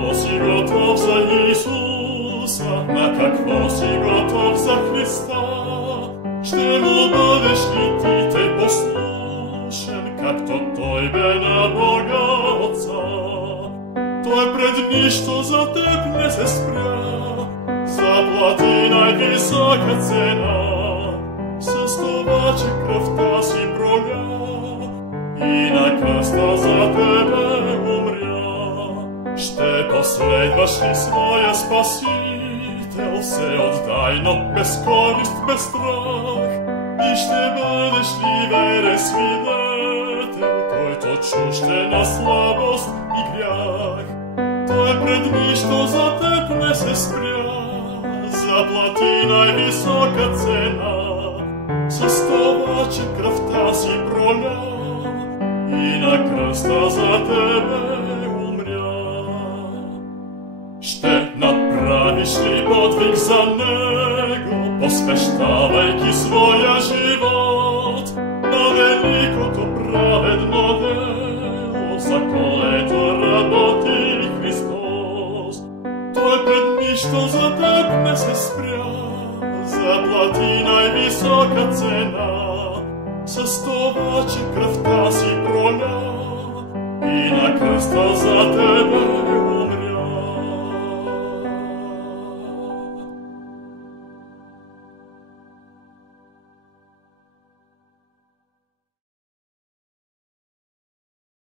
какво си готов за Исуса, на какво си готов за Христа? Ще му бъдеш ли ти тъй послушен, както той бе на Бога Отца? Той пред нищо за теб не се спря, заплати най-висока цена. С това, че кръвта си проля и на кръста за тебе умря. Ще последваш ли своя Спасител, се отдай, но без корист, без страх, и ще бъдеш ли верен свидетел, който чужд е на слабост и грях. Той пред нищо за теб не се спря, заплати най-висока цена. С това, че кръвта си проля и на кръста за тебе